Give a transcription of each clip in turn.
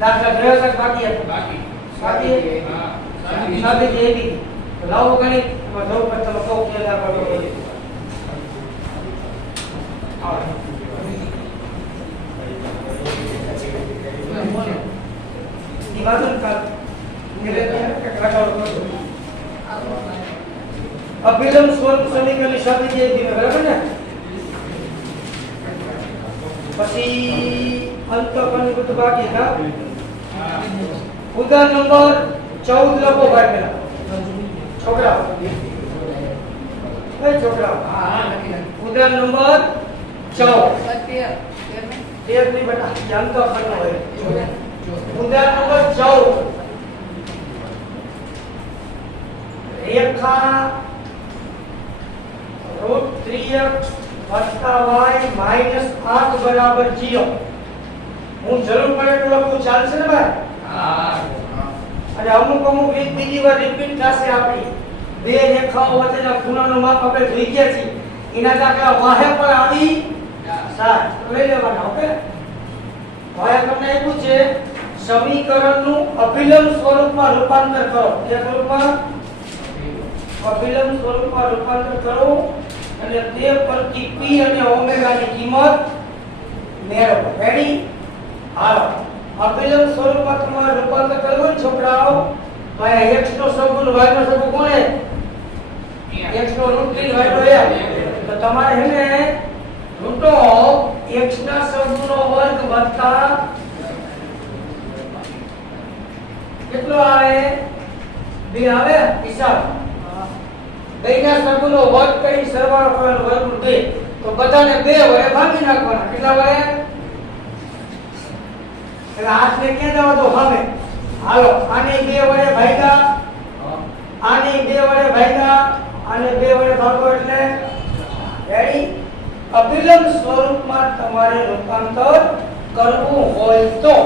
દાખલા પ્રયોજક બાકી હતો બાકી હા સાબિત સાબિત એબી તો લાવો ગણિત માં જવું પડે તમે કહો કે ના પડો दिवाजन का मेरे क्या रखा हुआ अभिलम स्वरूप समीकरण शादी के भी बराबर ने પછી અંત કરવાની બધું બાકી હતા ઉદાહરણ નંબર 14 લખો ભાઈ પેલા છોકરા એ છોકરા ઉદાહરણ નંબર 14 13 ની બેટા અંત કરવાનો હોય उदाहरण नंबर 14 रेखा √3x y - 8 बराबर 0 હું જરૂર પડે તો લખું ચાલશે ને ભાઈ અને અમુક રીત બીજી વાર રિપીટ થશે આપણી બે રેખાઓ વચ્ચેના ખૂણાનું માપ આપણે જોઈ ગયા છીએ એના દાખલા વાહે પર આવી સાત લઈ લેવાના ઓકે હવે તમને એ પૂછે સમીકરણનું અભિલમ સ્વરૂપમાં રૂપાંતર કરો કે સ્વરૂપમાં અભિલમ સ્વરૂપમાં રૂપાંતર કરો અને તે પરથી p અને ઓમેગાની કિંમત મેળવો રેડી હાલો અભિલમ સ્વરૂપમાં તમારે રૂપાંતર કરવું ને છોકરાઓ ભાઈ x નો સગુણ y નો સગુણ કોણે x no √3 y no a તો તમારે હે ને √x ના સગુણનો વર્ગ વત્તા કેટલો આવે 2 આવે હિસાબ બેના સગુણનો વર્ગ કરી સરવાળો કરવાનો વર્ગ 2 તો બધાને 2 વડે ભાગી નાખવાના કેટલા વડે એટલે હાથને ક્યાં જવા દો હવે હાલો આને 2 વડે ભાગ્યા આને 2 વડે ભાગ્યા આને 2 વડે ભાગો એટલે રેડી અભિલમ સ્વરૂપમાં તમારે રૂપાંતર કરવું હોય તો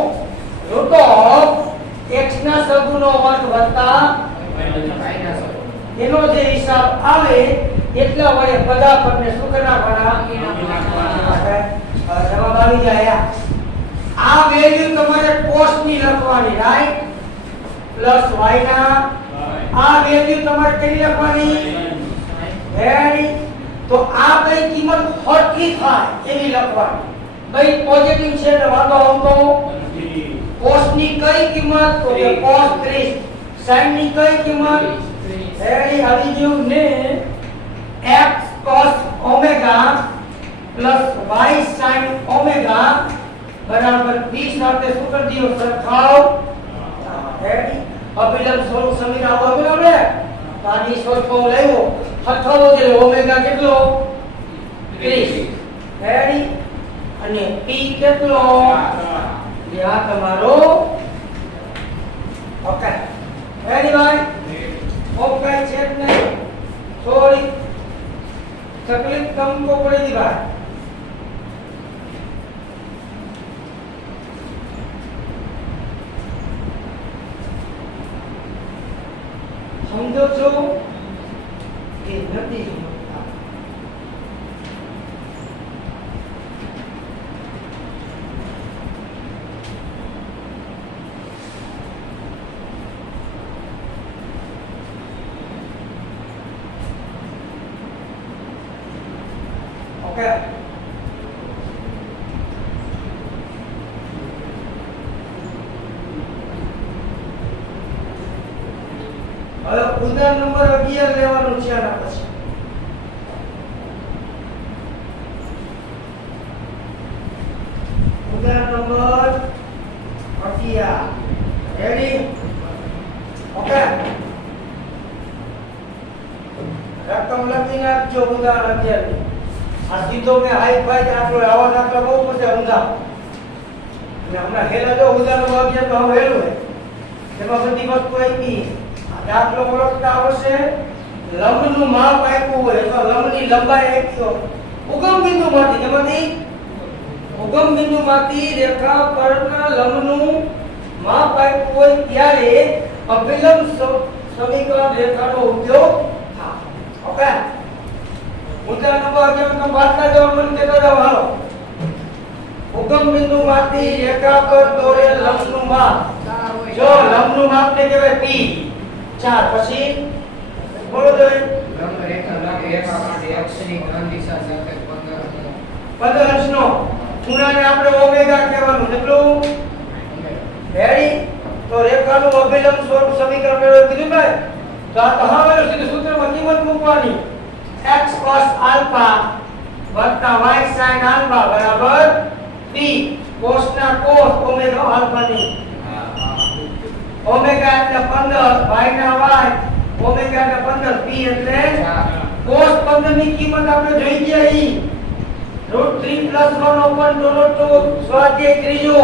x ના સગુણનો વર્ગ વત્તા એનો જે હિસાબ આવે એટલા વડે બધા પદને શું કરવાના જવાબ આવી જાય આ વેલ્યુ તમારે કોસ ની લખવાની રાઈટ પ્લસ y ના આ વેલ્યુ તમારે કેટલી લખવાની રેડી તો આ કઈ કિંમત ખોટી થાય એવી લખવાની કઈ પોઝિટિવ છે એટલે વાંધો આવતો cos ની કઈ કિંમત તો કે cos 30 sin ની કઈ કિંમત રેડી આવી ગયું ને x cos omega plus y sin omega બરાબર 20 સાથે શું કરી દિયો સરખાવ રેડી અભિલમ સ્વરૂપ સમીકરણ આવો બરાબર આની સ્વરૂપ લેવો હથાવો જે ઓમેગા કેટલો 30 રેડી અને p કેટલો આ તમારો ઓકે રેડી ભાઈ ઓકે ચેક નહીં થોડી તકલીફ तुमको पड़ेगी भाई समझो છો કે નથી સમજતા ઓકે હવે ઉદાહરણ નંબર 11 લેવાનું છે આના પછી ઉદાહરણ નંબર 11 રેડી ઓકે રકમ લખી નાખજો ઉદાહરણ 11 આ સીધો મે હાઈ ફાઈ આટલો આવા દાખલા બહુ પછી ઊંધા અને હમણાં હેલા જો ઉદાહરણ 11 તો હવે હેલું હે એમાં બધી વસ્તુ આવી દાખલો ઓળખતા આવશે લંબનું માપ આપ્યું હોય તો લંબની લંબાઈ આપી હોય ઉગમ બિંદુમાંથી રેખા પરના લંબનું માપ આપ્યું હોય ત્યારે અભિલંબ સમીકરણ રેખાનો ઉપયોગ થાય ઓકે ઉદાહરણ નંબર 11 તમે વાંચતા જાઓ મને કહેતા જાઓ હાલો ઉગમ બિંદુમાંથી રેખા પર દોરેલ લંબનું માપ જો લંબનું માપ ને કહેવાય p 4 પછી બોલો તો લંબ રેખા માટે x ની ધન દિશા સાથે 15 અંશનો ખૂણાને આપણે ઓમેગા કહેવાનું કેટલું રેડી તો રેખાનું અભિલંબ સ્વરૂપ સમીકરણ મેળવો કીધું ભાઈ તો આ તો હવે સીધું સૂત્રમાં કિંમત મૂકવાની x cos આલ્ફા વત્તા y sin આલ્ફા બરાબર p cos ના cos ઓમેગા આલ્ફા ની ઓમેગા એટલે 15 y ના y ઓમેગા એટલે 15 p એટલે cos 15 ની કિંમત આપણે જોઈ ગયા ઈ √3 + 1/√2 સ્વાધ્યાય ત્રીજો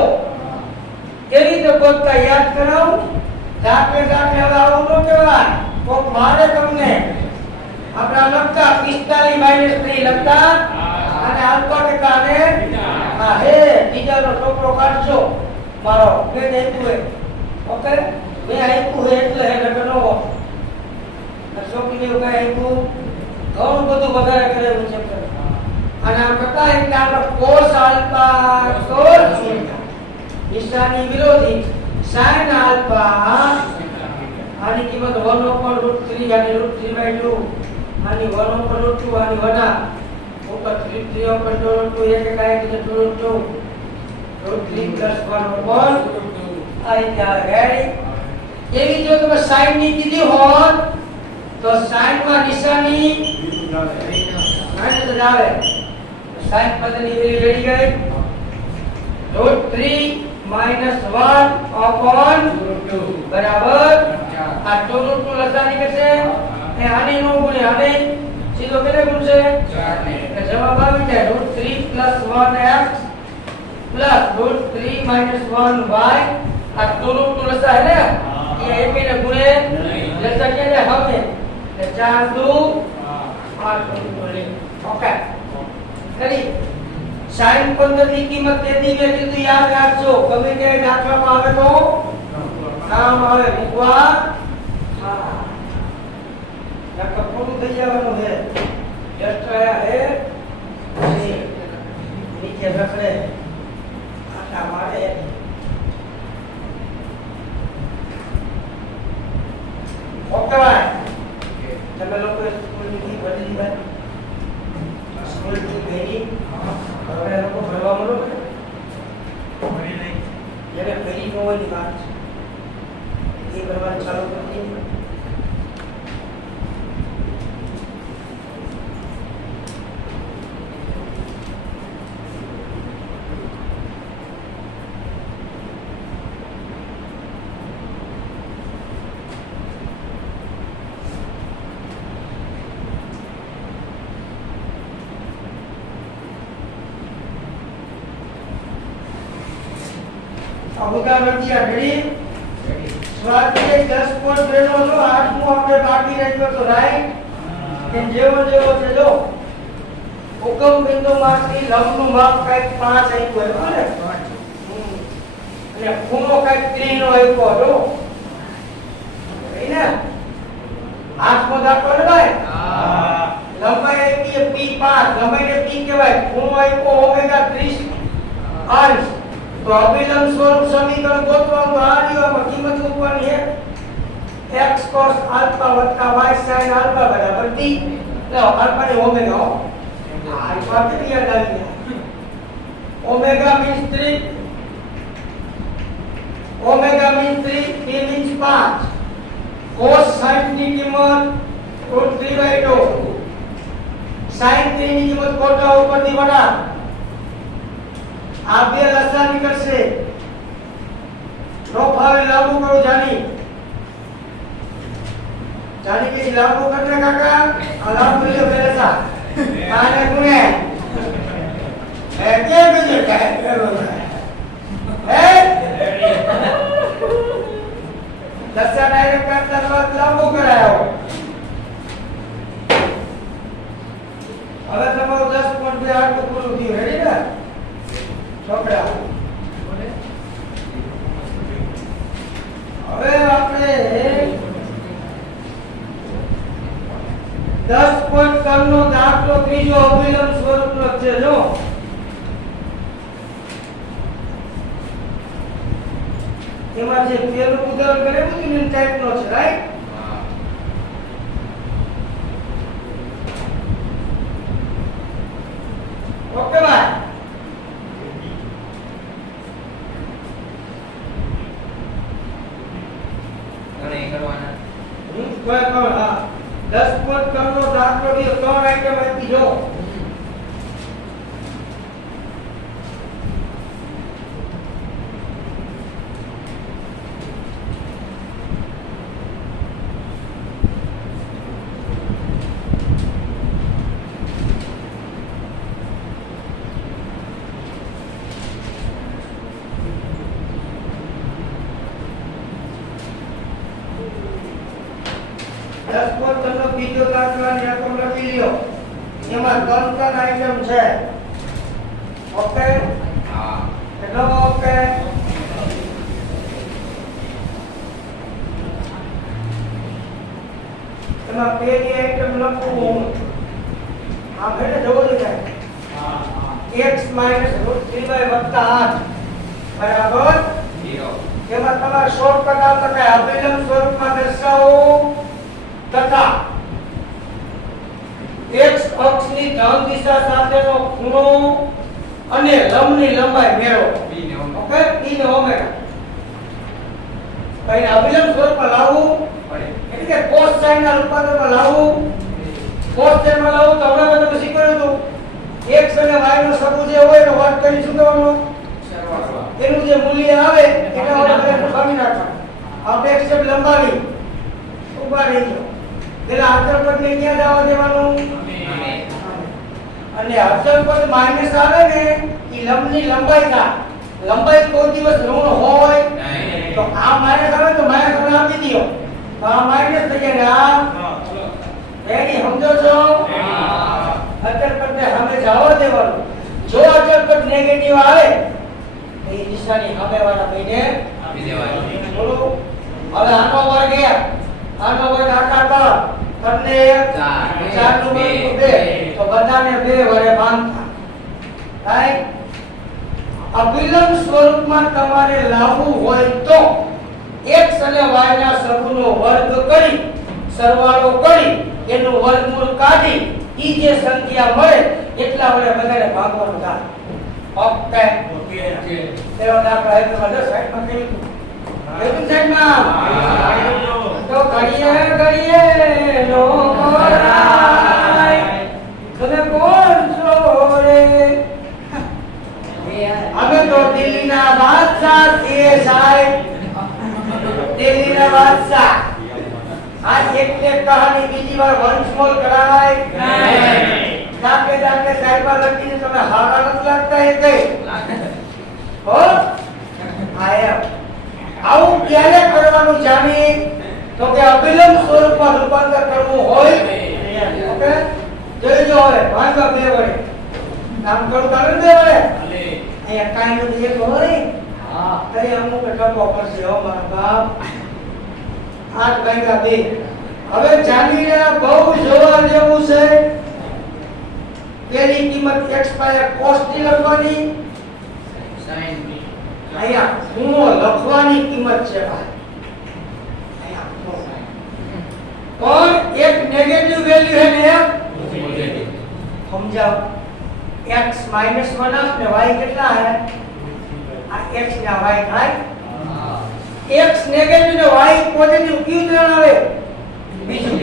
કેવી રીતે ગોતતા યાદ કરાવ દાખલે હવે આવું ન કહેવાય કોક મારે તમને આપણા લખતા 45 - 3 લખતા અને આલ્ફા ટકા ને હા હે બીજાનો છોકરો કાઢશો મારો કે દેતું હે ઓકે મે આપ્યું હે એટલે હે લખનો છોકરીને એવું કઈ આપ્યું ઘણું બધું વધારે કરેલું છે અને આમ કરતા એટલે આપણે cos આલ્ફા cos નિશાની વિરોધી sin આલ્ફા આની કિંમત 1/√3 અને √3/2 આની 1/√2 આની વડા ઉપર 3/2 એક કાય કે √2 √3 + 1/√2 આ રીતે રેડી એવી જો તમે sin ની કીધી હોત તો sin માં નિશાની ऋण આવે sin પદની વેલ્યુ રેડી ગઈ √3 - 1/√2 બરાબર આ 2√2 લસાની કરશે એ આની નો ગુણે આને સીધો કેને ગુણશે 4 ને એટલે જવાબ આવી જાય √3 + 1x +√3 - 1y આ 2√2 લસા હે ને એ એકને ગુણે લસા કેને હવે એટલે 4 2 8 ઓકે રેડી sin 15 ની કિંમત તેથી મેં કીધું યાદ રાખજો ગમે તે દાખલામાં આવે તો નામ આવે મૂકવા હા નકર પૂરું થઈ જવાનું છે જસ્ટ આયા હે નીચે રખડે આટા મારે ઓકે ભાઈ તમે લોકો સ્કૂલની ફી ભરી દીધા સ્કૂલ ફી ભરી હવે લોકો ભરવા મળો ભરી નહીં જેને ભરી ન હોય ની વાત એ ભરવાનું ચાલુ કરી દે અવગાર રતિયા રેડી સ્વાધ્યાય 10.2 નો જો આઠમો આપણે બાકી રાખ્યો તો રાઈટ કે જેવો જેવો છે જો હુકમ બિંદુમાંથી લંબનું માપ કંઈક 5 આપ્યું હોય ને અને ખૂણો કંઈક 3 નો આપ્યો જો એને આઠમો દાખલો ને ભાઈ હા લંબાઈ આપી p5 લંબાઈને p કહેવાય ખૂણો આપ્યો ઓમેગા 30 અંશ तो अभिलंब स्वरूप समीकरण ગોતવાનું આ રીવામાં કિંમત મૂકવાની છે x cos alpha y sin alpha બરાબર t લો આલ્ફા ને ઓમેગા આલ્ફા કે યાદ આવી omega means 3 omega means 3 t means 5 cos sin ની કિંમત √3/2 sin 3 ની કિંમત કોટા ઉપરથી વડા આ બે લસા નીકળશે પ્રોફાઇલ લાગુ કરો જાની કે લાગુ કરને કાકા આ લાગુ લે બે લસા આને ગુણે એ કે બીજે કાય હે લસા ડાયરેક્ટ કરતા વાત લાગુ કરાયો હવે તમારું 10.2 આટલું પૂરું થયું રેડી ને છોકરા હવે આપણે 10.3 નો દાખલો ત્રીજો અભિલંબ સ્વરૂપનો છે જો એમાં જે પેલું ઉદાહરણ કરેલું હતું ને ટાઈપનો છે, રાઈટ? હા. ઓકે ભાઈ. ઘણે કરવાના. કોઈ પણ હા 10 પોઈન્ટ કરનો દાખલો દીધો 3 આઈટમ આપી જો. બીજો દાખલા ને આખો લખી લ્યો. એમાં 3 આઈટમ છે. ઓકે? હા. કેટલો ઓકે? એમાં પહેલી આઈટમ લખું. આ બેટા જોવો જોઈએ. x √3y + 8 બરાબર 0. એમાં તમારે શોર્ટકટ આવતા કે અભિલંબ સ્વરૂપમાં દર્શાવો તથા x અક્ષની ધન દિશા સાથેનો ખૂણો અને લંબની લંબાઈ મેળવો. ઓકે? p ને ઓમેગા. કઈ અભિલંબ સ્વરૂપમાં લાવવું પડે. એટલે કે cos sin ના રૂપાંતરમાં લાવવું. cos sin માં લાવવું તો હવે તમે શીખવાડ્યું હતું. x અને y નો સબૂત જે હોય એનો વર્ગ કરી શું કરવાનો? સરવાળો. એનું જે મૂલ્ય આવે એટલા વાળા આપણે ભાગી નાખવાનું. આપણે x છે લંબાવી ઉભા રહી ગયો. પેલા અચળ પદને ક્યાં જવા દેવાનું? અને અચળ પદ માઈનસ આવે ને ઈ લંબની લંબાઈ થાય. લંબાઈ કોઈ દિવસ ઋણ હોય નહીં. તો આ માઈનસ આવે તો માઈનસ આપી દયો. તો આ માઈનસ થઈ જાય ને આ રેડી સમજો છો? અચળ પદને સામે જવા દેવાનું. જો અચળ પદ નેગેટિવ આવે તો એ નિશાની સામેવાળા ભાઈને આપી દેવાની. બોલો. હવે આનો વર્ગ આનો વર્ગ આકાર તમને 4 નું વર્ગ 2 તો બધાને 2 વડે ભાંગતા. રાઈટ? અભિલંબ સ્વરૂપમાં તમારે લાવવું હોય તો x અને y ના સબૂનો વર્ગ કરી સરવાળો કરી એનું વર્ગમૂળ કાઢી ઈ જે સંખ્યા મળે એટલા વડે બધાને ભાગવાનું થાય. ઓકે? તેનો દાખલો હેતુમાં 10 સાઈડમાં કેવું હતું? સાઈડમાં તો ઘડીએ નો કરાય. તમે કોણ છો રે? અમે તો દિલ્હીના બાદશાહ છીએ સાહેબ. દિલ્હીના બાદશાહ. આ એક કહાની બીજી વાર વંશમોલ કરાય નહીં. જાકે જાકે સાહેબા લખીને તમે હારા નથી લાગતા એ કઈ હો? આયા આવું ક્યારે કરવાનું જાણી તો કે અભિલંબ સ્વરૂપમાં રૂપાંતર કરવું હોય. ઓકે? જોઈજો હવે ભાગા 2 વડે નામ કરું ચાલે ને 2 વડે અહીંયા કાઈ નું એક હોય. હા તઈ અમુક ટકો પડશે હો મારા બાપ. 8 ભાગ્યા 2. હવે જાણીને બહુ જોવા જેવું છે. પેલી કિંમત x પાયા cos t લખવાની. sin. અહીંયા ખૂણો લખવાની કિંમત છે ભાઈ. પણ એક નેગેટિવ વેલ્યુ હે ને સમજાવ. x -1 ને y કેટલા હે? આ x ના y થાય. x નેગેટિવ ને y પોઝિટિવ ક્યુ ત્રણ આવે બીજું.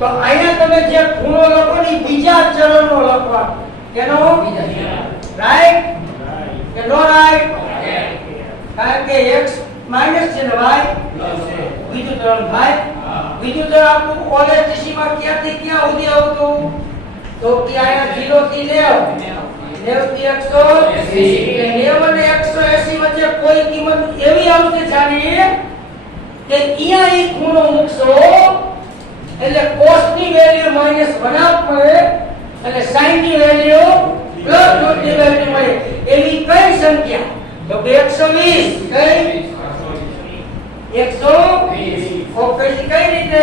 તો અહીંયા તમે જે ખૂણો લખો ને બીજા ચરણનો લખવાનો. કેનો? રાઈટ કે નો રાઈટ? કારણ કે x માઈનસ છે ને y બીજું ચરણ થાય. બીજું ચરણ આપણું ઓલેટીસી માં ક્યાંથી ક્યાં સુધી આવતું? તો કે અહીંયા 0 થી 90 થી 180 અને 180 વચ્ચે કોઈ કિંમત એવી આવશે જાણીએ કે અહીંયા ઈ ખૂણો મૂકશો એટલે cos ની વેલ્યુ -1 આપે અને sin ની વેલ્યુ +2 ની વેલ્યુ મળે. એવી કઈ સંખ્યા? તો 120. કઈ 120. ઓકે કઈ રીતે?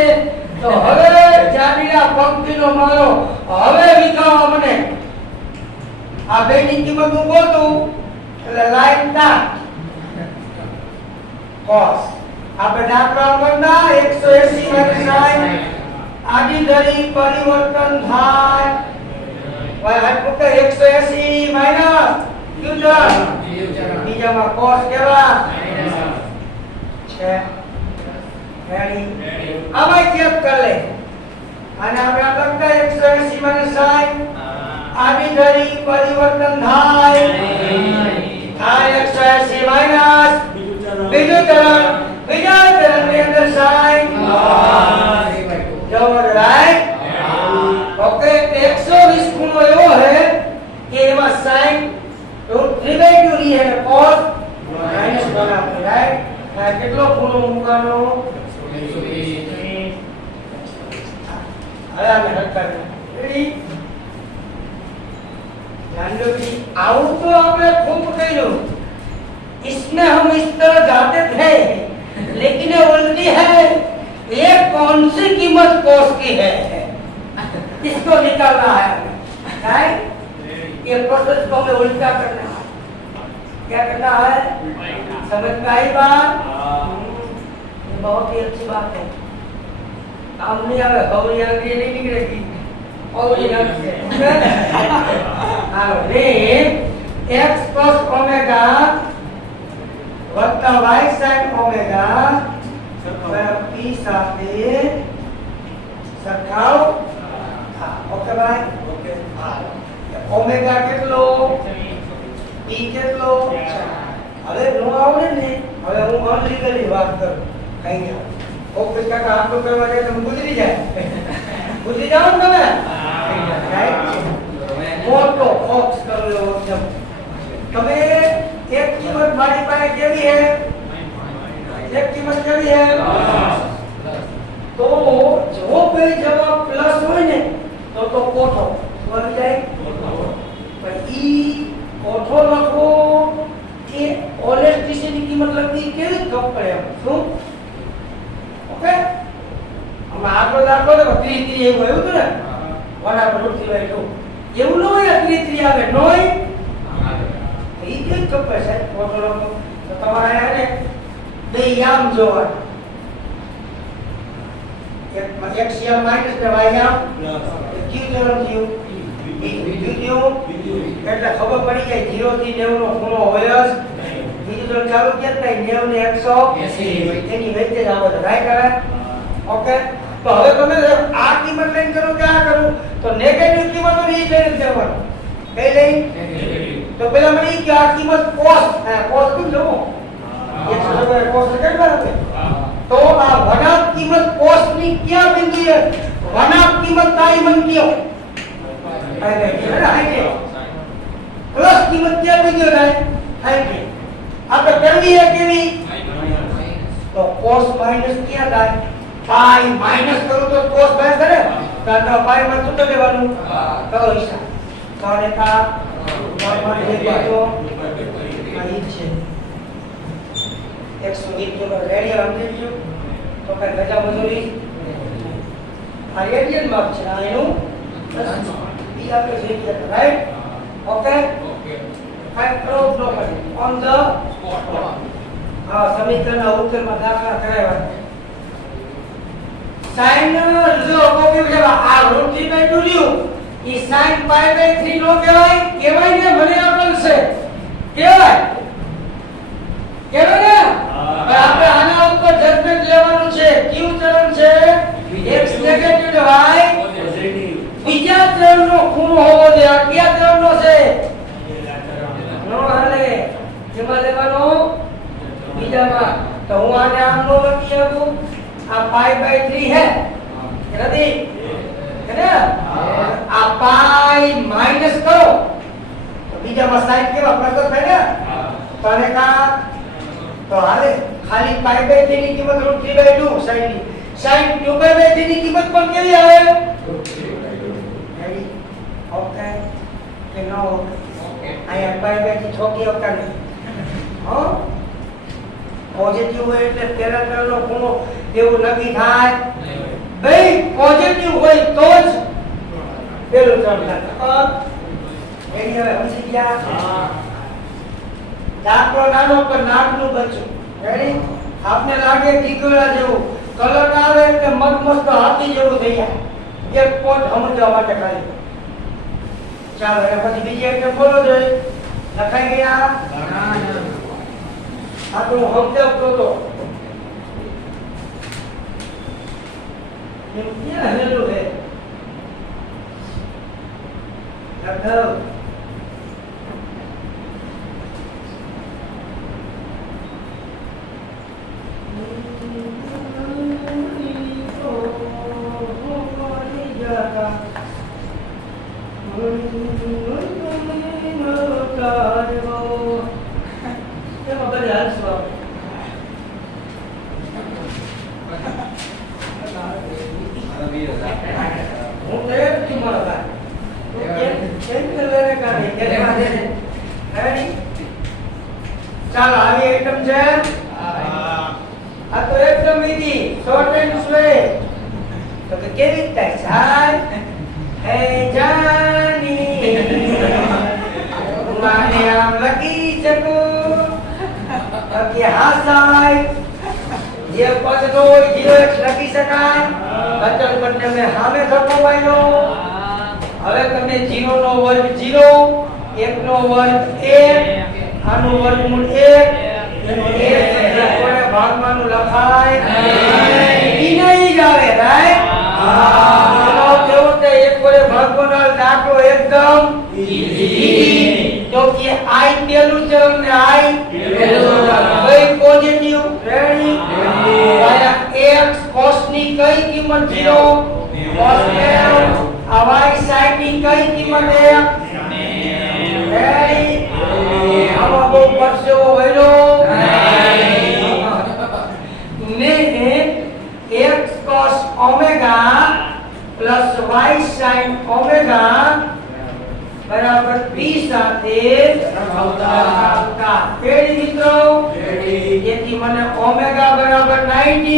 તો હવે જાડીલા પંક્તિનો મારો હવે વિખાવા મને આ બેની કિંમત હું ગોતું એટલે લાઈન તા cos. આપણે દાખલા નંબરના 180 માઈનસ sin આડી ધરી પરિવર્તન થાય. ભાઈ હાથ મૂકે 180 માઈનસ q બીજામાં cos કેવા છે રેડી. આમાં ચેક કર લે અને આપણે આ લખતા 180 માઈનસ sin આડી ધરી પરિવર્તન થાય 180 માઈનસ બીજું ચરણ બીજા ચરણની અંદર sin જબર રાઈટ. ઓકે 120 ખૂણો એવો હે કે એમાં sin √3/2 રી હે cos -1 આપે રાઈટ. આ કેટલો ખૂણો મૂકવાનો 120. હવે આપણે હલ કરીએ રેડી. ध्यान दो कि आउट तो आपने खूब कहियो इसमें हम इस तरह जाते थे लेकिन ये उल्टी है. ये कौन सी कीमत cos की है इसको निकालना है राइट. ये प्रोसेस को हमें उल्टा करना है. क्या करना है समझ में आई बात. ये बहुत ही अच्छी बात है. काम नहीं आवे गौरी अंग्रेजी नहीं निकलेगी और ये हालो रे x plus omega વત્તા y sin omega બરાબર p સાથે સરખાવ. હા ઓકે ભાઈ ઓકે. હા ઓમેગા કેટલો p કેટલો. હવે નો આવડે ને હવે હું અનલીગલી વાત કરું કઈ નહીં. ઓકે કાકા આટલું કરવા જાય તમે ગુજરી જાય ગુજરી જાવ ને તમે રાઈટ. મોટો બોક્સ કરી લો એકદમ. તમે એક કિંમત મારી પાસે કેવી હે એક કિંમત કેવી હે તો જો બે જવાબ પ્લસ હોય ને તો કોઠો બની જાય. પણ ઈ કોઠો લખો કે ઓલેસ્ટિસિટી કિંમત લખવી કેવી ખબર પડે એમ શું. ઓકે અમે આગળ દાખલો ને 3 એવું આવ્યું હતું ને 1/√3/2 એવું ન હોય 3 આવે ન હોય ઈ કે ખબર છે કોઠો લખો તો તમારે આને બે યામ જોવાના. એક યામ માઈનસ ને y યામ q ચરણ થયું બીજું એટલે ખબર પડી જાય 0 થી 90 નો ખૂણો હોય જ. બીજું ચરણ ચાલુ કેમ થાય 90 ને 180 એની વચ્ચે જ આવે રાઈટ આવે. ઓકે તો હવે તમે આ કિંમત લઈને કરો કે આ કરું તો નેગેટિવ કિંમતો ની લઈને જવાનું. કઈ લઈ તો પેલા મને કે આ કિંમત cos કેમ જવું 100 cos કેટલા આવે તો આ વનાપ કિંમત cos ની ક્યાં બિંદુએ વનાપ કિંમત તાઈ મન કયો પ્લસ કિંમત ક્યાં બિંદુએ થાય કે આપણે કરવી હે કેવી તો cos માઈનસ ક્યાં થાય પાઈ માઈનસ કરું તો cos બાય કરે તો પાઈ માં શું દેવાનું કરો હિસાબ તો કા નોર્મલ લેજો અહીં છે 120 જો રેડિયન સમજી ગયો તો કઈ ગજા મજૂરી આ રેડિયન માપ છે આ એનું ઈ આપણે જે કે રાઈટ. ઓકે ફાઇન્ડ પ્રૂફ નો કરી ઓન ધ સ્પોટ. હા સમીકરણના ઉકેલમાં દાખલા કરાવ્યા. sin જો કોપી છે આ √3/2 લ્યો ઈ sin π/3 નો કહેવાય કહેવાય ને મને અકલ છે કહેવાય કહેવાય ને આપણે આના ઉપર જજમેન્ટ લેવાનું છે. ક્યુ ચરણ છે x નેગેટિવ y પોઝિટિવ. બીજા ચરણનો ખૂણો હોવો જોઈએ. આ કયા ચરણનો છે નો હાલે જેમાં લેવાનો બીજામાં. તો હું આને આમ નો લખી શકું આ π/3 है નથી है ना. આ પાઈ માઈનસ કરો તો બીજામાં sin કેવા પ્રગટ થાય ને તો આને કા તો હાલે ખાલી π/3 ની કિંમત √3/2 sin ની sin 2/3 ની કિંમત પણ કેવી આવે રેડી. ઓકે કે નો ઓકે આયા π/3 છોકી આવતા નહીં. હો પોઝિટિવ હોય એટલે પેલા ચરણનો ખૂણો એવું નક્કી થાય બે પોઝિટિવ હોય તો જ પેલું ચરણ થાય. એની હવે સમજી ગયા. દાખલો નાનો પર નાકનું બચ્ચું રેડી. આપને લાગે ટીકડા જેવું કલર આવે એટલે મસ્ત હાથી જેવું થઈ જાય એક પોઈન્ટ સમજવા માટે ખાલી ચાલો એ પછી બીજી આઈટમ બોલો જોઈએ લખાઈ ગયા આ તો હું સમજાવતો હતો એમ ક્યાં હેલું હે લખાવ ચાલો આવી આઈટમ છે આ તો એકદમ ઈઝી શોર્ટ એન્ડ સ્વીટ તો કે કેવી થાય સાહેબ હે જાની માને આમ લખી શકું તો કે હા સાહેબ જે પદ નો હોય જીરો લખી શકાય અચલ બંને મે સામે થતો વાયલો હવે તમે 0 નો વર્ગ 0 1 નો વર્ગ 1 આનું વર્ગમૂળ 1 એનો 1 કોને ભાગમાંનું લખાય ઈ નહીં જ આવે રાઈટ એનો કેવો છે 1 કોને ભાગવાનો દાખલો એકદમ ઈઝી તો કે I પેલું ચલ ને I પેલું કઈ પોઝિટિવ રેડી આયા x cos ની કઈ કિંમત 0 cos આ y sin ની કઈ કિંમત 1 રેડી આમાં બહુ પરસેવો વળ્યો ને x cos omega plus y sin omega બરાબર p સાથે સરખાવતા કેડી મિત્રો જેથી મને ઓમેગા બરાબર 90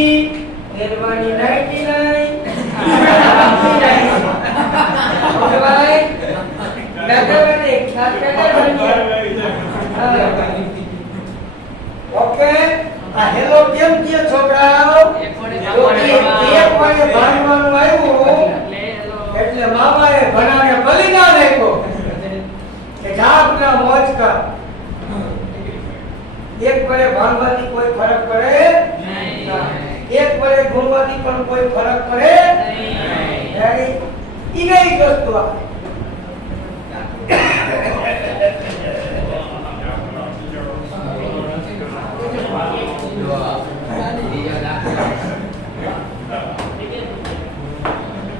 એરવાની 99 ઓકે ભાઈ મેથેમેટિક્સ ઓકે આ હેલો કેમ કે છોકરાઓ એક વડે ભાગવાનું આવ્યું એટલે બાબાએ ભણાવે બલી ના નાખ્યો કે જાપના મોજ કર એક વડે ભાગવાથી કોઈ ફરક પડે નહીં એક વડે ગુણવાથી પણ કોઈ ફરક પડે નહીં રેડી ઈ નહીં વસ્તુ આ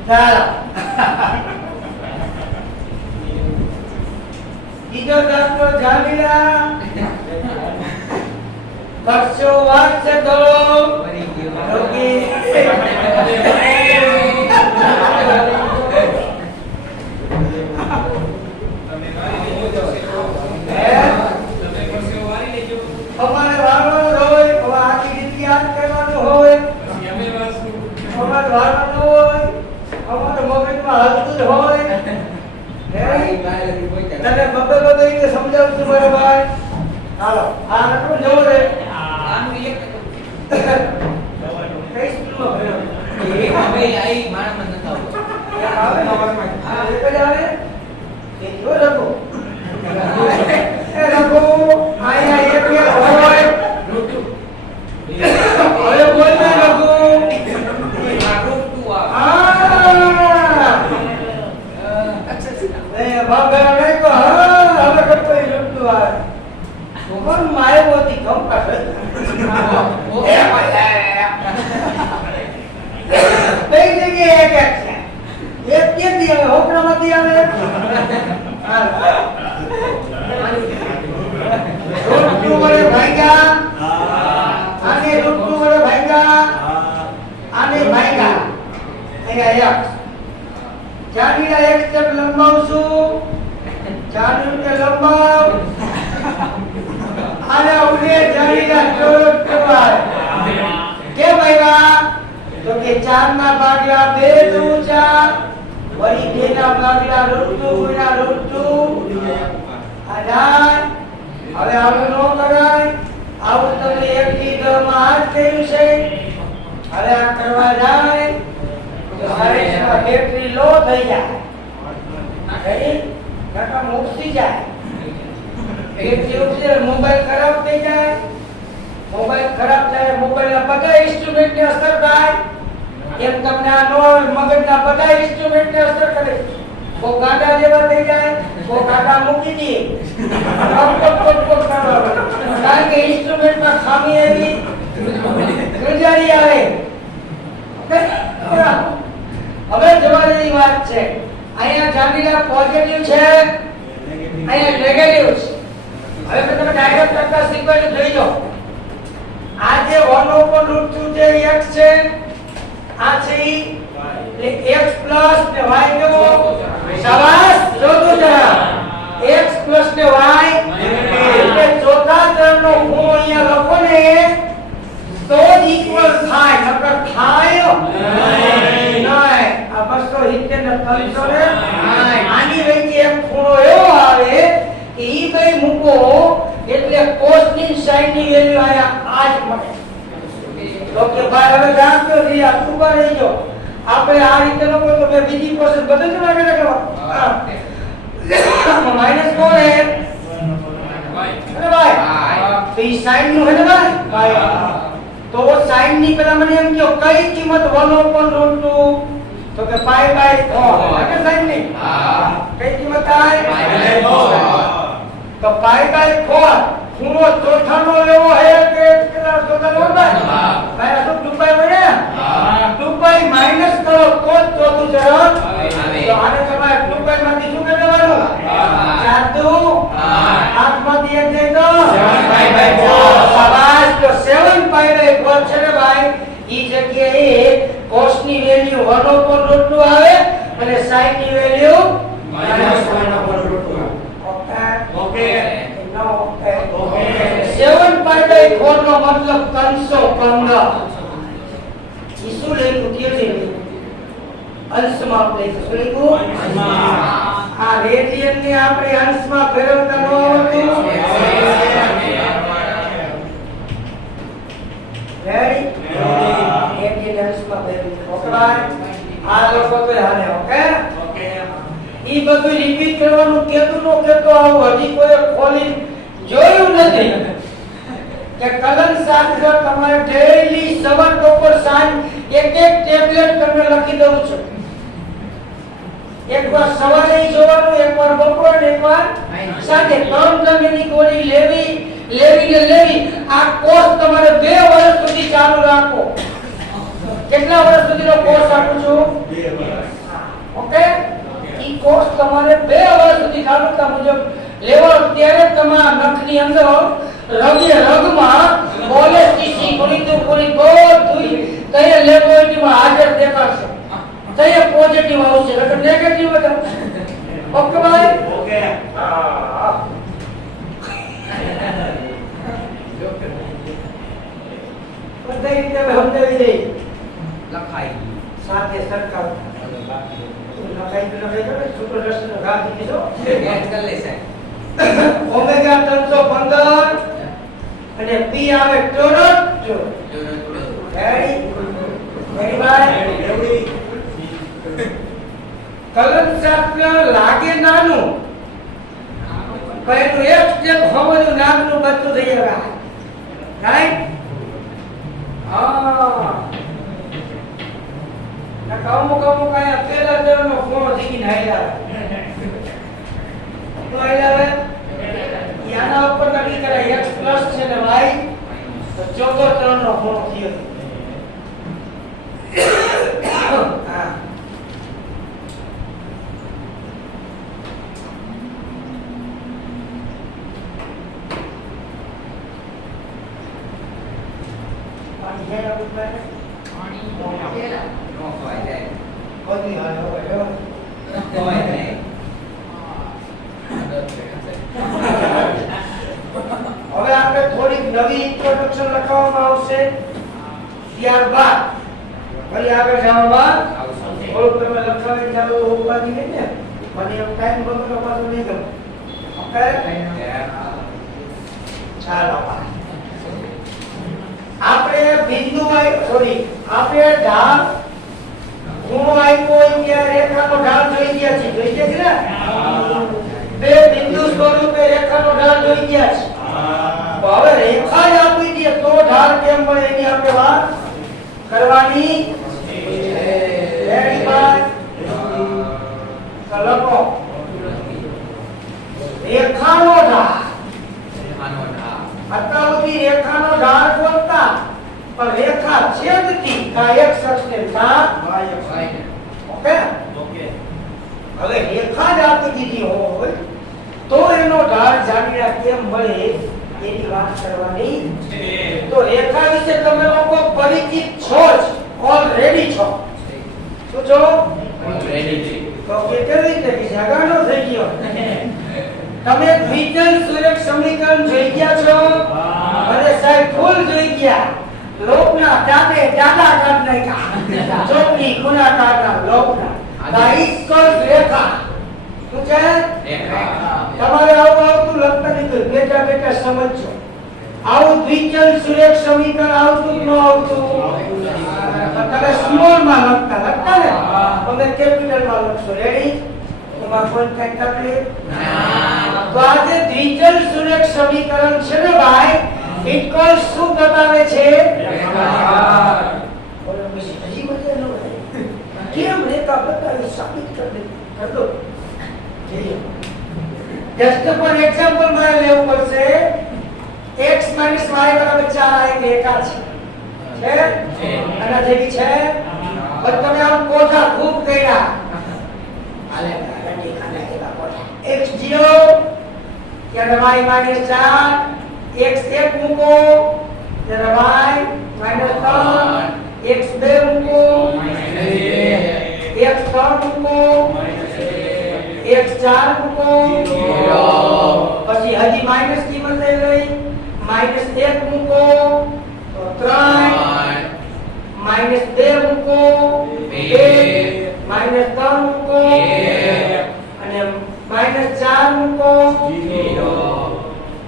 ચાલો બીજો દાખલો જામીલા કરશો વાત છે કરો અમારે વારવાનું હોય હવે આખી રીતે યાદ કરવાનું હોય અમારે વારવાનું હોય અમારે મગજમાં હાલતું જ હોય તને બબે રીતે સમજાવું છું મારા ભાઈ હાલો આ નકરું જોવો રે આનું એક કઈ સ્કૂલમાં ભણ્યો એ હવે આઈ માણસ ન થાવ આવે નવરમાં આ એક જ આવે એ જો રખો એ રખો આયા એક હોય રૂટુ હવે બોલ ના રખો રૂટુ આ ભાગા નહીં કો હા હવે કટો રૂટુ આ કોણ માય હોતી કમ પાછળ એ કઈ જગ્યાએ એક એક છે એક કેદી આવે હોકરામાંથી આવે રૂટુ વડે ભાગ્યા આને રૂટુ વડે ભાગ્યા આને ભાગ્યા અહીંયા એક જાનીના એક સ્ટેપ લંબાવશું જાનીને લંબાવ આને ઉડે જાનીના ચોરસ કહેવાય કે ભાઈવા તો કે 4 ના ભાગલા 2 દુ 4 વળી 2 ના ભાગલા √2 ગુણ્યા √2 આ જાય હવે આવું ન કરાય આવું તમે 1 થી 10 માં માં આ જ કર્યું છે. હવે આ કરવા જાય તો સાયન્સમાં બેટરી લો થઈ જાય. રેડી? કાકા મૂકી જાય. બેટરી ઉતરે મોબાઈલ ખરાબ થઈ જાય. મોબાઈલ ખરાબ થાય મોબાઈલના બધા ઇન્સ્ટ્રુમેન્ટને અસર થાય. એમ તમને આ નો મગજના બધા ઇન્સ્ટ્રુમેન્ટને અસર કરે. કો ગાડા જેવા થઈ જાય, કો ગાડા મૂકી દે. કારણ કે ઇન્સ્ટ્રુમેન્ટમાં ખામી એવી ગુજારી આવે. હવે જોવા જેવી વાત છે. અહીંયા જામીલા પોઝિટિવ છે, અહીંયા નેગેટિવ છે. હવે તમે ડાયરેક્ટ કરતા શીખવાનું જોઈ લો. આ જે 1/√2 જે x છે, આ છે એટલે x પ્લસ ને y નો શાબાશ ચોથું ચરણ. x પ્લસ ને y એટલે ચોથા ચરણનો ખૂણો અહીંયા લખો ને તો જ ઇક્વલ થાય. નકર થાય નહીં. આ 270 ને 300 ને આની વચ્ચે એક ખૂણો એવો આવે કે ઈ બે મૂકો એટલે cos ની sin ની વેલ્યુ આયા આ જ મળે. તો કે ભાઈ હવે જાણતો નથી આ ઉભા રહીજો. આપણે આ રીતે નો કોઈ તો બે બીજી પ્રોસેસ બધું જ લાગે કરવા. માઈનસ કોણ હે? અરે ભાઈ તો ઈ sin નું હે ને ભાઈ. તો sin ની પેલા મને એમ કહો કઈ કિંમત 1/√2 તો કે π/4 કે sin ની કઈ કિંમત થાય તો π/4 ખૂણો ચોથાનો એવો હે કે કેટલા ચોથાનો હોય ભાઈ આ તો 2π હોય ને 2π માઈનસ કરો તો ચોથું ચરણ તો આને તમારે 2π માંથી શું કરવાનું 4 દુ 8 માંથી 1 જાય તો 7π/4 શાબાશ. તો 7π/4 છે ને ભાઈ ઈ જગ્યાએ cos ની વેલ્યુ 1/√2 આવે અને sin ની વેલ્યુ -1/√2. ઓકે 7π/4 નો મતલબ 315. ઈ શું લખ્યું કે છે અંશમાં આપણે શું લખ્યું આ રેડિયન ને આપણે અંશમાં ફેરવતા ન આવડતું. રેડી રેડિયન અંશમાં ફેરવી. ઓકે ભાઈ આ લોકો તો હાલે. ઓકે ઈ બધું રિપીટ કરવાનું કેતું નો કેતો આવું હજી કોઈ ખોલી જોયું નથી કે કલન શાસ્ત્ર તમારે ડેઈલી સવાર બપોર સાંજ એક ટેબ્લેટ તમને લખી દઉં છું. એકવાર સવારે જોવાનું, એકવાર બપોર ને એકવાર સાંજે. 3 એની ગોળી લેવી. આ કોર્સ તમારે 2 વર્ષ સુધી ચાલુ રાખો. કેટલા વર્ષ સુધીનો કોર્સ આપું છું? 2 વર્ષ. ઓકે ઈ કોર્સ તમારે 2 વર્ષ સુધી ચાલુતા મુજબ લેવલ ત્યારે તમારા નખની અંદર રગમાં કોલેસ્ટીસી કોલિકોલી બધું કઈ લેબોરેટરીમાં હાજર દેખાશે. કઈ પોઝિટિવ આવશે એટલે નેગેટિવ જ આવશે. ઓકે ભાઈ ઓકે હા બધી રીતે સમજાવી દઈ લખાઈ સાથે સરકાર લખાઈ સુપર રસ્તો ઘા દીધો એડ કરી લે સાહેબ. ઓમેગા 315 અને પી આવે ટોરન્ટ. રેડી ભાઈ કલન શાસ્ત્ર લાગે નાનું પણ એક સ્ટેપ હમણાં નામનું બધું થઈ જાય. રાઈટ ના કામો કાયા પેલા દરનો ફોન દીકીને હાલ્યા તો હાલ્યા યાના ઉપર નક્કી કરે x પ્લસ છે ને y તો ચોથો ત્રણનો ફોન થયો. હા પાણી છે ઉપર પાણી નો ખવાય જાય કોની હાલ હોય ખવાય નહીં. હવે આપણે થોડીક નવી ઇન્ટ્રોડક્શન લખવામાં આવશે. ત્યારબાદ ફરી આગળ જવામાં થોડુંક તમે લખાવી ચાલો તો ઉપાધિ નહીં ને મને એમ ટાઈમ બગડો પાછો નહીં ગમે. ઓકે ચાલો આપણે બિંદુ સોરી આપણે ઢાળ ખૂણો આપ્યો હોય ત્યાં રેખાનો ઢાળ જોઈ ગયા છે ને બે બિંદુ સ્વરૂપે રેખાનો ઢાળ જોઈ ગયા છે તો હવે રેખા જ આપી દે તો ઢાળ કેમ મળે એની આપણે વાત કરવાની રેડી બાય લખો રેખાનો ઢાળ અત્યાર સુધી રેખાનો ઢાળ બોલતા પણ રેખા છેદતી કા એક અક્ષને કા ઓકે હવે રેખા જ આપી દીધી હોય તો એનો ઢાળ જાણીને કેમ મળે એની વાત કરવાની તો રેખા વિશે તમે લોકો પરિચિત છો જ ઓલરેડી છો શું છો ઓલરેડી તો કેવી રીતે જાગવાનો થઈ ગયો તમે દ્વિચલ સુરેખ સમીકરણ જોઈ ગયા છો અને સાહેબ ફૂલ જોઈ ગયા લોકના દાદે દાદા કાઢ નાખ્યા ચોકની ગુણાકારના લોકના દાઈસ્કર રેખા શું છે રેખા તમારે આવું આવતું લખતા નહીં બેટા બેટા સમજજો આવું દ્વિચલ સુરેખ સમીકરણ આવતું ન આવતું તમે સ્મોલ માં લખતા ને તમે કેપિટલ માં લખશો રેડી એમાં કોઈ કઈ તકલીફ ના તો આજે દ્વિચલ સુરેખ સમીકરણ છે ને ભાઈ ઇક્વલ શું બતાવે છે રેખા બોલો પછી હજી મજા ન આવે કેમ રેખા બતાવી સાબિત કરી દો જસ્ટ ફોર એક્ઝામ્પલ મારે લેવું પડશે x - y = 4 આ એક રેખા છે આના જેવી છે પણ તમે આમ કોઠા ખૂબ કર્યા હાલે ગાડી ખાને કેલા કોઠા x0 ત્યારે y - 4 x1 મૂકો ત્યારે y - 3 x2 મૂકો x3 મૂકો x4 મૂકો પછી હજી માઈનસ કિંમત લઈ લઈ -1 મૂકો તો 3 -2 મૂકો 2 -3 મૂકો અને -4 મૂકો 0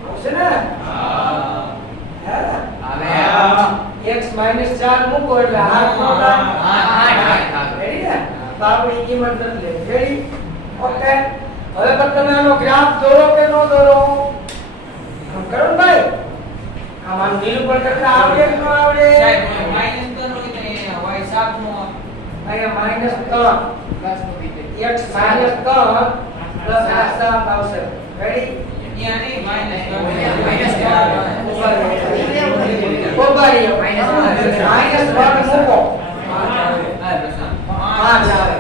આવશે ને આવે x - 4 મૂકો એટલે 8 રેડી ને તો આપણી કિંમત બદલે રેડી ઓકે હવે તો તમે આનો ગ્રાફ દોરો કે ન દોરો આમ કરો ને ભાઈ આમાં નિરૂપણ કરતા આવડે કે ન આવડે સાહેબ માઈનસ 3 હોય તો y 7 નો અહીંયા -3 પ્લસ નો રીતે x - 3 પ્લસ આ 7 આવશે રેડી અહીંયા નહીં -3 ઓબારીઓ -1 મૂકો 5 આવે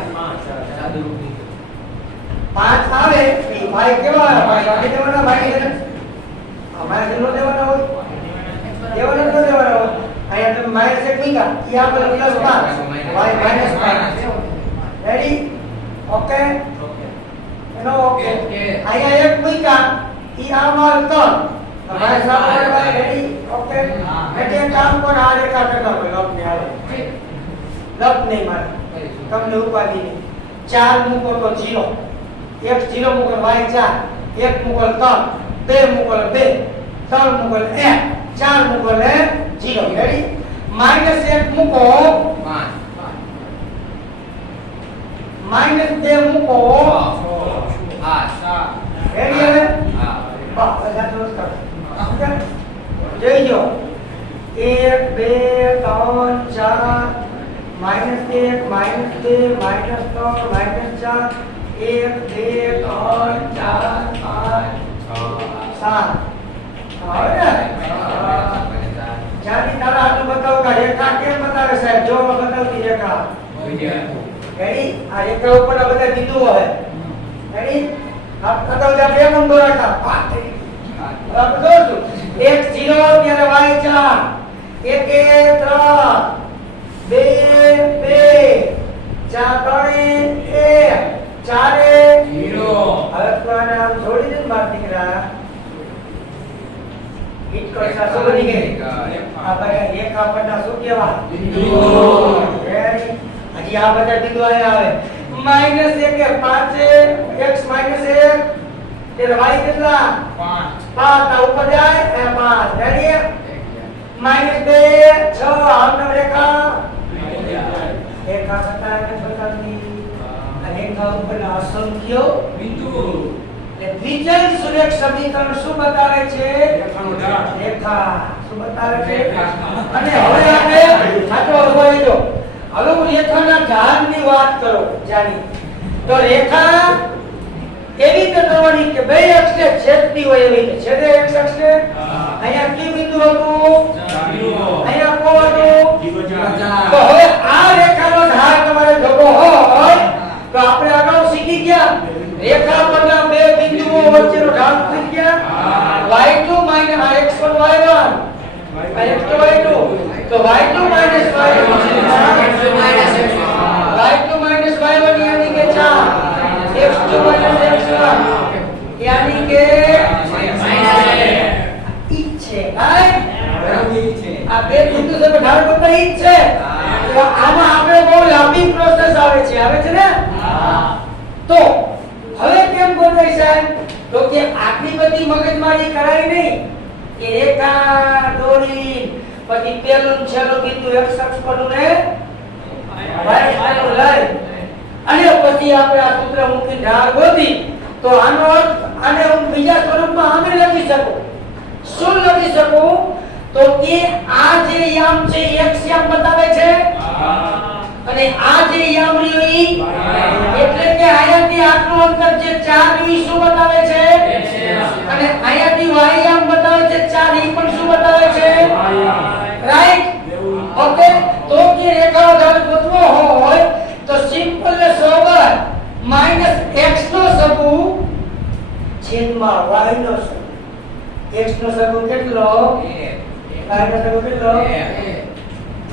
5 આવે એ ભાઈ કેવા ભાઈ ગાડી દેવાના ભાઈ ને અમારે જેટલો દેવાના હોય દેવાના તો દેવાના હોય અહીંયા તમે માઈનસ 1 મૂક્યા ઈ આપણે પ્લસ 5 ભાઈ -5 રેડી ઓકે એનો ઓકે અહીંયા 1 મૂક્યા ઈ આમાં 3 તમારે સામે ભાઈ રેડી ઓકે એટલે કામ પર આ રેખા ટકા પર લપ ને આવે લપ નહીં મારે તમને ઉપાધિ નહીં 4 મૂકો તો 0 x 0 મૂકો y 4 1 મૂકો 3 2 મૂકો 2 3 મૂકો 1 4 મૂકો 0 રેડી -1 મૂકો 5 -2 મૂકો 7 રેડી હવે બસ બધા દોસ્ત કરો જોઈજો 1 2 3 4 -1 -2 -3 -4 1 2 3 4 5 6 7 હવે જાની તારા હાથ બતાવો કે રેખા કેમ બતાવે સાહેબ જો બતાવતી રેખા રેડી આ રેખા ઉપર આ બધા બિંદુઓ છે રેડી આપ બતાવો જા બે નંબર હતા 5 આપ દોસ્તો x 0 ત્યારે y 4 1 3 2 2 4 3 1 4 0 હવે તો આને આમ જોડી દે માર દીકરા હિટ કરતા શું બની ગઈ આ ભાઈ રેખા પરના શું કહેવા બિંદુઓ રેડી હજી આ બધા બિંદુ આયા આવે -1 કે 5 x - 1 ત્યારે y કેટલા 5 5 આ ઉપર જાય 5 રેડી -2 6 આમનો રેખા રેખા કરતા એટલે પ્રકારની આ રેખા ઉપરના અસંખ્ય બિંદુ એટલે દ્વિજલ સુરેખ સમીકરણ શું બતાવે છે રેખાનો ઢાળ. રેખા શું બતાવે છે રેખા. અને હવે આપણે આટલો અનુભવી દો હવે હું રેખાના ઢાળની વાત કરું જાણી તો રેખા એવી રીતે દોરવાની કે બે અક્ષને છેદતી હોય એવી રીતે છેદે એક અક્ષને અહીંયા કી બિંદુ હતું અહીંયા કોણ હતું તો હવે આ રેખાનો ઢાળ તમારે જોવો હોય તો આપણે અગાઉ શીખી ગયા રેખા પરના બે બિંદુઓ વચ્ચેનો ઢાળ શીખી ગયા y2 આ x1 y1 આ x2 y2 તો y2 y1 यानी के 4 x2 x1 यानी के ઈ છે આ બે બિંદુ સે ઢાળ કરતા ઈ છે તો આમાં આપણે બહુ લાંબી પ્રોસેસ આવે છે ને તો હવે કેમ બોલાય સાહેબ તો કે આટલી બધી મગજમારી કરાય નહીં કે રેખા દોરી પછી પેલું છેલ્લું બિંદુ x અક્ષ પરનું ને y અક્ષ લઈ અને પછી આપણે આ સૂત્ર મૂકી ઢાળ ગોતી તો આનો અર્થ આને હું બીજા સ્વરૂપમાં આમે લખી શકું શું લખી શકું તો કે આ જે યામ છે x યામ બતાવે છે અને આ જે યામ રહ્યો ઈ એટલે કે અહીંયાથી આટલું અંતર જે 4 ઈ શું બતાવે છે અને અહીંયાથી y યામ બતાવે છે 4 ઈ પણ શું બતાવે છે રાઈટ ઓકે તો કે રેખાનો ઢાળ ગોતવો હોય તો સિમ્પલ ને સોબર -x નો સબૂ છેદમાં y નો સબૂ x નો સબૂ કેટલો y નો સબૂ કેટલો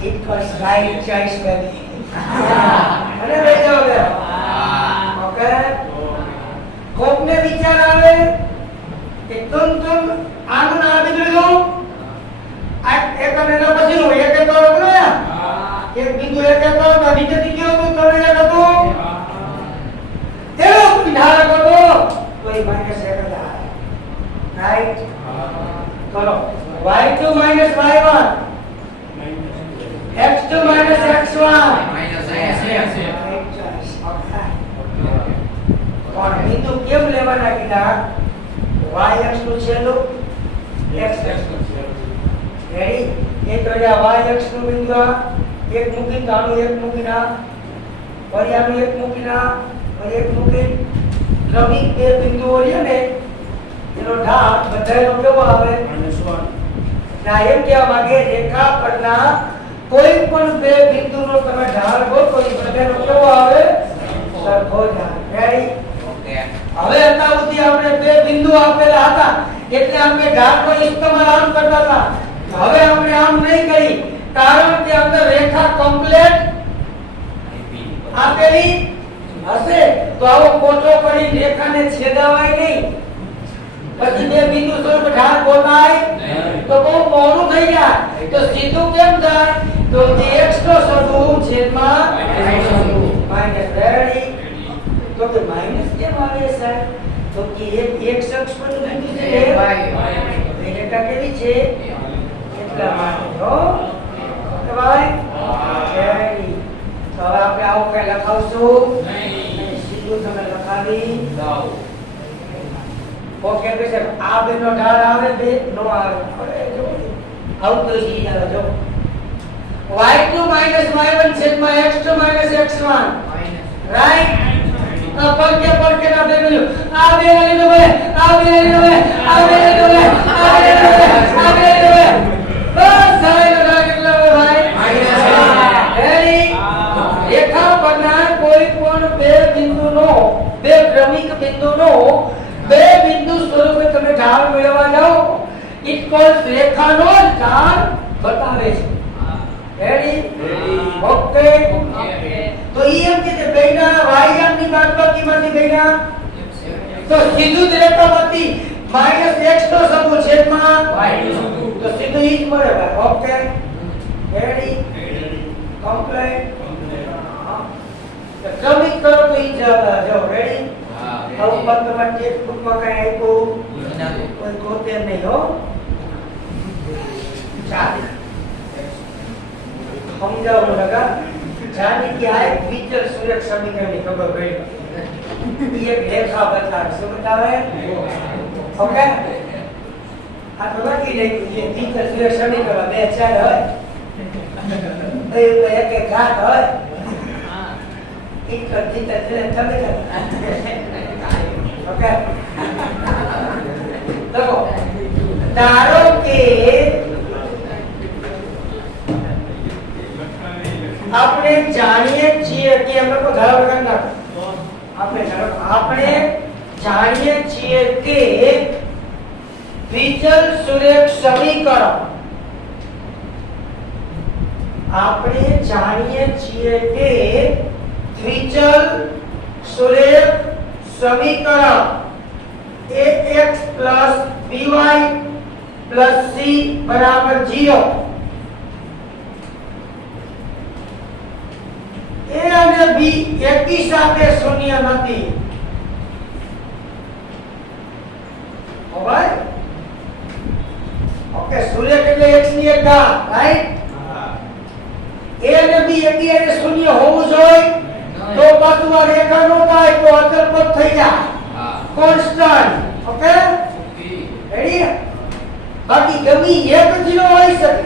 ઇક્વલ્સ રાઈટ ચોઇસ કરી અને લઈ જાઓ બે ઓકે કોકને વિચાર આવે કે તું આનું ના બીજું આ એક અને એના પછીનું એક એક કરો ને એક બિંદુ એક એક કરો તો બીજેથી કયો હતું ત્રણ એક હતું તેનો ઢાળ કરો કોઈ -1 ઢાળ રાઈટ કરો y2 y1 x2 x1 કોણ બિંદુ કેમ લેવાના કીધા y x નું છેલ્લું x નું રેડી એક રહ્યા y x નું બિંદુ આ એક મૂકી તાણું એક મૂકીના ફરી આનું એક મૂકીના ફરી એક મૂકી ક્રમિક બે બિંદુઓ છે ને એનો ઢાળ બધાયનો કેવો આવે ના એમ કહેવા માંગે રેખા પરના કોઈ પણ બે બિંદુનો તમે ઢાળ ગોતો એ બધાયનો કેવો આવે સરખો જ આવે રેડી હવે અત્યાર સુધી આપણે બે બિંદુ આપેલા હતા એટલે આપણે ઢાળનો ઇસ્તેમાલ આમ કરતા હતા હવે આપણે આમ નહીં કરી કારણ કે અંદર રેખા કમ્પ્લીટ આપેલી હશે તો આવો કોટો કરી રેખાને છેદાવાય નહીં પછી બે બિંદુ સ્વરૂપ ઢાળ ગોતાય તો બહુ મોડું થઈ જાય તો સીધું કેમ થાય તો x નો સબૂ છેદમાં માઈનસ રેડી તો કે માઈનસ કેમ આવે સાહેબ તો કે એક x અક્ષ પર બિંદુ છે રેખા કેવી છે એટલા માટે હો ઓકે ભાઈ રેડી તો હવે આપણે આવું કઈ લખાવશું નહીં સીધું તમે લખાવી દો ઓકે બેસે આ બેનો ઢાળ આવે બે નો આવે અરે જો આવું તો જી આવે જો y2 y1 છેદમાં x2 x1 રાઈટ પર કે ના બે ગયો આ બે લઈ લો આ બે લઈ લો આ બે લઈ લો આ બે લઈ લો આ બે લઈ લો બસ સાહેબ ના કેટલા ભાઈ રેડી રેખા પરના કોઈ પણ બે બિંદુનો બે ક્રમિક બિંદુનો બે બિંદુ સ્વરૂપે તમે ઢાળ મેળવવા જાઓ ઇક્વલ્સ રેખાનો ઢાળ બતાવે છે રેડી ઓકે તો ઈ એમ કે બેના y ની બાદબાકીમાંથી બેના તો સીધું જ રેખામાંથી -x નો સબૂ છેદમાં y તો સીધું ઈ જ મળે ભાઈ ઓકે રેડી કમ્પ્લીટ તો ક્રમિક કરો તો ઈ જ જો રેડી હવે ઉપર તમારે ટેક્સ્ટબુકમાં કઈ આપ્યું કોઈ ગોતે નહીં હો ચાલે સમજાવું લગા જાની કે આ એક વિચલ સુરેખ સમીકરણની ખબર પડી ઈ એક રેખા બતાવે શું બતાવે ઓકે આ તો લખી લખ્યું છે વિચલ સુરેખ સમીકરણ બે ચાર હોય તો એક એક ઘાત હોય એક તો વિચલ સુરેખ સમીકરણ ઓકે देखो ધારો કે આપણે જાણીએ છીએ કે અમે કોઈ ધારો કરી નાખો આપણે જાણીએ છીએ કે વિચલ સુરેખ સમીકરણ આપણે જાણીએ છીએ કે દ્વિચલ સુરેખ સમીકરણ ax by c બરાબર 0 a અને b એકી સાથે શૂન્ય નથી ઓકે ઓકે સુરેખ એટલે x ની એક ઘાત રાઈટ a અને b એકી અને શૂન્ય હોવું જોઈએ તો પાછું આ રેખા નો થાય તો અચળ પદ થઈ જાય કોન્સ્ટન્ટ ઓકે રેડી બાકી ગમી એક જીરો હોઈ શકે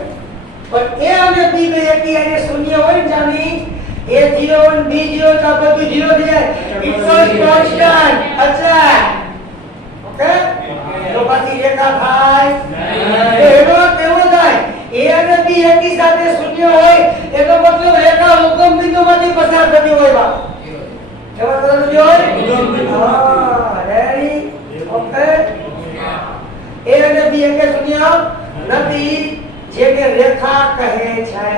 પણ a અને b બે એકી અને શૂન્ય હોય જાની a 0 અને b 0 તો બધું 0 થઈ જાય ઇટ્સ કોન્સ્ટન્ટ અચળ ઓકે તો પછી રેખા થાય એનો કેવો થાય a અને b એકી સાથે શૂન્ય હોય એનો મતલબ રેખા ઉગમ બિંદુમાંથી પસાર થતી હોય બા કેવો કરવાનું જોઈએ હા રેડી ઓકે a અને b એકે શૂન્ય નથી જેને રેખા કહે છે